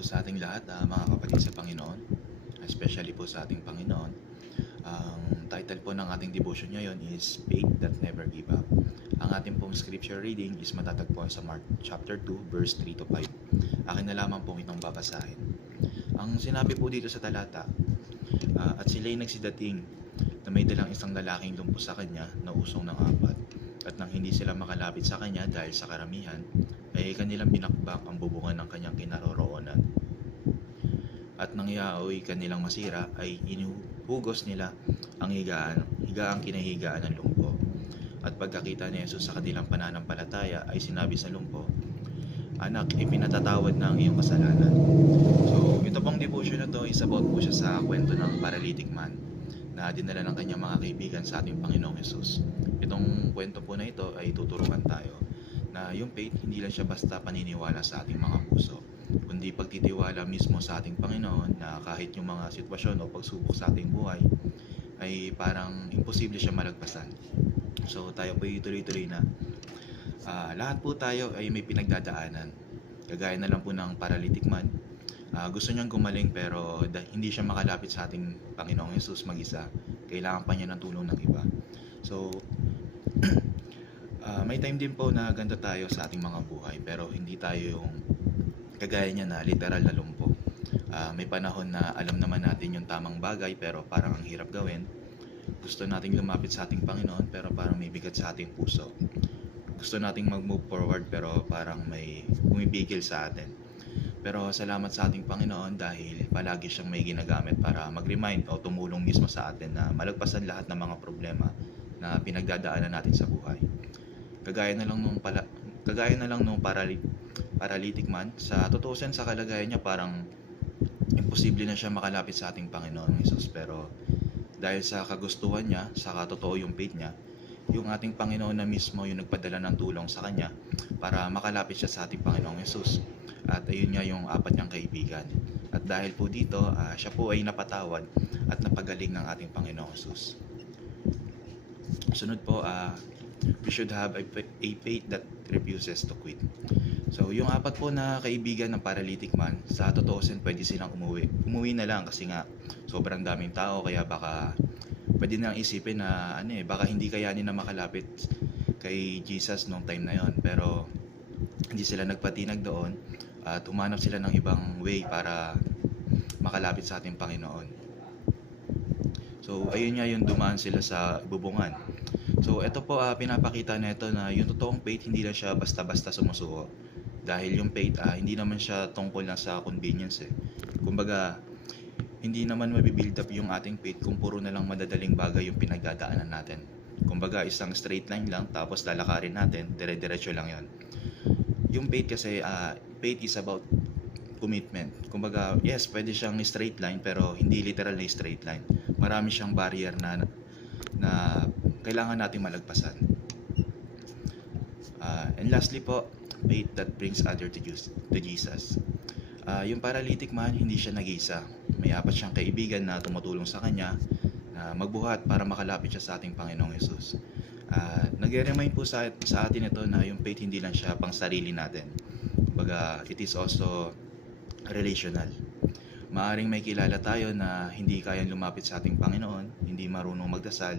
po sa ating lahat, mga kapatid sa Panginoon, especially po sa ating Panginoon. Ang title po ng ating devotion ngayon is Faith That Never Give Up. Ang ating pong scripture reading is matatagpuan sa Mark chapter 2 verse 3 to 5. Akin na lamang pong itong babasahin. Ang sinabi po dito sa talata, at sila'y nagsidating na may dalang isang lalaking lumpo sa kanya na usong ng apat. At nang hindi sila makalapit sa kanya dahil sa karamihan, ay kanilang binakbak ang bubungan ng kanyang kinaroroonan. At nang iaoy kanilang masira, ay inuhugos nila ang higaang kinahigaan ng lumpo. At pagkakita ni Jesus sa kanilang pananampalataya, ay sinabi sa lumpo, "Anak, ipinatatawad na ang iyong kasalanan." So, ito pong devotion na to is about po siya sa kwento ng paralytic man na dinala ng kanyang mga kaibigan sa ating Panginoong Jesus. Itong kwento po na ito ay tuturuan tayo na yung faith hindi lang siya basta paniniwala sa ating mga puso, kundi pagtitiwala mismo sa ating Panginoon na kahit yung mga sitwasyon o pagsubok sa ating buhay ay parang imposible siya malagpasan. So tayo po tuloy-tuloy na lahat po tayo ay may pinagdadaanan. Kagaya na lang po ng paralytic man, gusto niyang gumaling pero hindi siya makalapit sa ating Panginoong Jesus mag-isa. Kailangan pa niya ng tulong ng iba. So may time din po na ganito tayo sa ating mga buhay pero hindi tayo yung kagaya niya na literal na lumpo. May panahon na alam naman natin yung tamang bagay pero parang ang hirap gawin. Gusto nating lumapit sa ating Panginoon pero parang may bigat sa ating puso. Gusto nating mag-move forward pero parang may bumibigil sa atin. Pero salamat sa ating Panginoon dahil palagi siyang may ginagamit para mag-remind o tumulong mismo sa atin na malagpasan lahat ng mga problema na pinagdadaanan natin sa buhay. Kagaya na lang nung paralytic man, sa tutuusin sa kalagayan niya parang imposible na siya makalapit sa ating Panginoon Jesus. Pero dahil sa kagustuhan niya, sa katotoo yung faith niya, yung ating Panginoon na mismo yung nagpadala ng tulong sa kanya para makalapit siya sa ating Panginoong Jesus. At ayun nga yung apat niyang kaibigan. At dahil po dito, siya po ay napatawad at napagaling ng ating Panginoong Jesus. Sunod po, we should have a faith that refuses to quit. So, yung apat po na kaibigan ng paralytic man, sa totoosin pwede silang umuwi. Umuwi na lang kasi nga sobrang daming tao kaya baka pwede nang isipin na baka hindi kayanin na makalapit kay Jesus nung time na yon. Pero hindi sila nagpatinag doon at humanap sila ng ibang way para makalapit sa ating Panginoon. So, ayun nga yung dumaan sila sa bubungan. So, ito po pinapakita nito na yung totoong faith hindi lang siya basta-basta sumusuko. Dahil yung faith hindi naman siya tungkol lang sa convenience eh. Kumbaga, hindi naman mabibuild up yung ating faith kung puro na lang madadaling bagay yung pinagdadaanan natin. Kumbaga, isang straight line lang tapos lalakarin natin, dire-diretso lang yon. Yung faith kasi, faith is about commitment. Kumbaga, yes, pwede siyang straight line pero hindi literal na straight line. Marami siyang barrier na kailangan nating malagpasan. And lastly po, faith that brings others to Jesus. Yung paralytic man, hindi siya nag-isa. May apat siyang kaibigan na tumutulong sa kanya na magbuhat para makalapit siya sa ating Panginoong Jesus. Nag-remind po sa atin ito na yung faith hindi lang siya pang sarili natin. Kumbaga, it is also relational. Maaring may kilala tayo na hindi kayang lumapit sa ating Panginoon, hindi marunong magdasal,